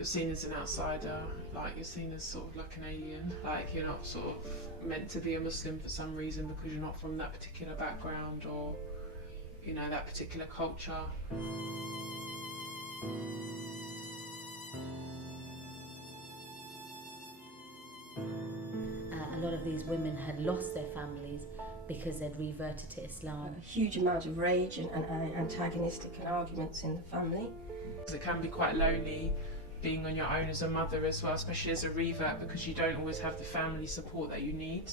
you're seen as an outsider, like you're seen as sort of like an alien, like you're not sort of meant to be a Muslim for some reason because you're not from that particular background or, you know, that particular culture. A lot of these women had lost their families because they'd reverted to Islam. A huge amount of rage and antagonistic and arguments in the family. It can be quite lonely being on your own as a mother as well, especially as a revert, because you don't always have the family support that you need.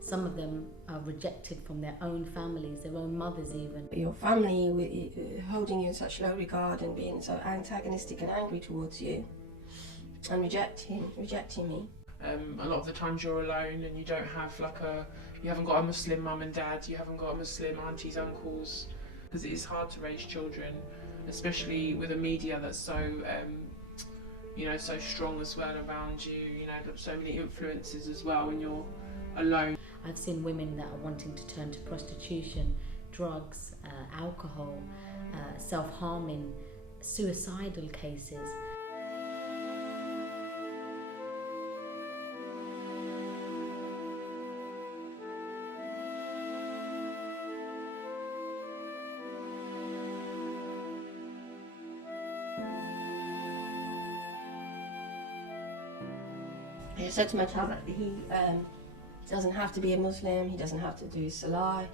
Some of them are rejected from their own families, their own mothers even. Your family holding you in such low regard and being so antagonistic and angry towards you and rejecting me. A lot of the times you're alone and you don't have you haven't got a Muslim mum and dad, you haven't got a Muslim aunties, uncles, because it is hard to raise children, especially with a media that's so, you know, so strong as well around you, you know, there's so many influences as well when you're alone. I've seen women that are wanting to turn to prostitution, drugs, alcohol, self-harming, suicidal cases. I said to my child that he doesn't have to be a Muslim, he doesn't have to do Salah,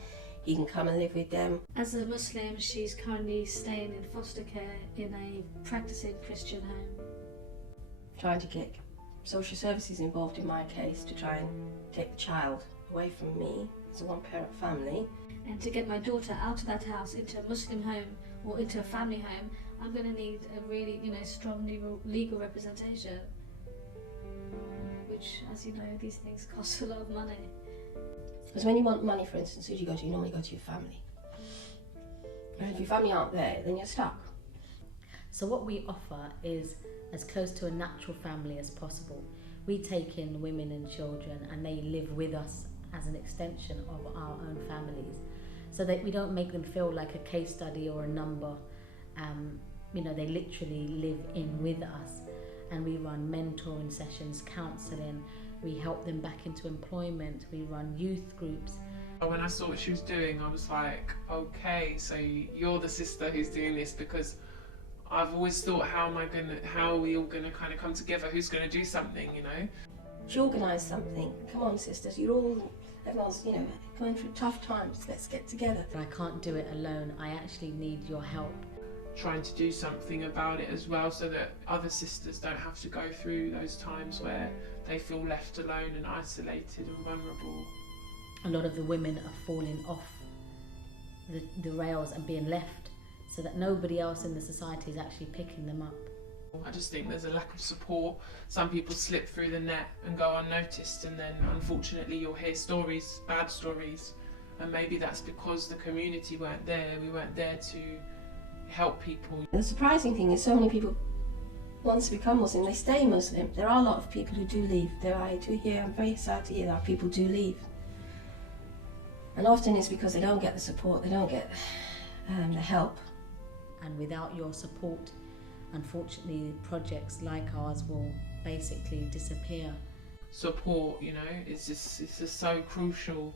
he can come and live with them. As a Muslim, she's currently staying in foster care in a practicing Christian home. Trying to get social services involved in my case to try and take the child away from me as a one-parent family. And to get my daughter out of that house into a Muslim home or into a family home, I'm going to need a really, strong legal representation. Which, as you know, these things cost a lot of money. Because when you want money, for instance, who do you go to? You normally go to your family. And if your family aren't there, then you're stuck. So what we offer is as close to a natural family as possible. We take in women and children and they live with us as an extension of our own families, so that we don't make them feel like a case study or a number. They literally live in with us. And we run mentoring sessions, counselling, we help them back into employment, we run youth groups. When I saw what she was doing, I was like, okay, so you're the sister who's doing this, because I've always thought, how are we all gonna kind of come together? Who's gonna do something, you know? She organised something. Come on, sisters, everyone's, going through tough times. Let's get together. I can't do it alone. I actually need your help. Trying to do something about it as well, so that other sisters don't have to go through those times where they feel left alone and isolated and vulnerable. A lot of the women are falling off the rails and being left, so that nobody else in the society is actually picking them up. I just think there's a lack of support. Some people slip through the net and go unnoticed, and then unfortunately you'll hear stories, bad stories, and maybe that's because the community weren't there. We weren't there to help people. The surprising thing is so many people, once they become Muslim, they stay Muslim. There are a lot of people who do leave. I'm very sad to hear that people do leave. And often it's because they don't get the support, they don't get the help. And without your support, unfortunately, projects like ours will basically disappear. Support, it's just so crucial.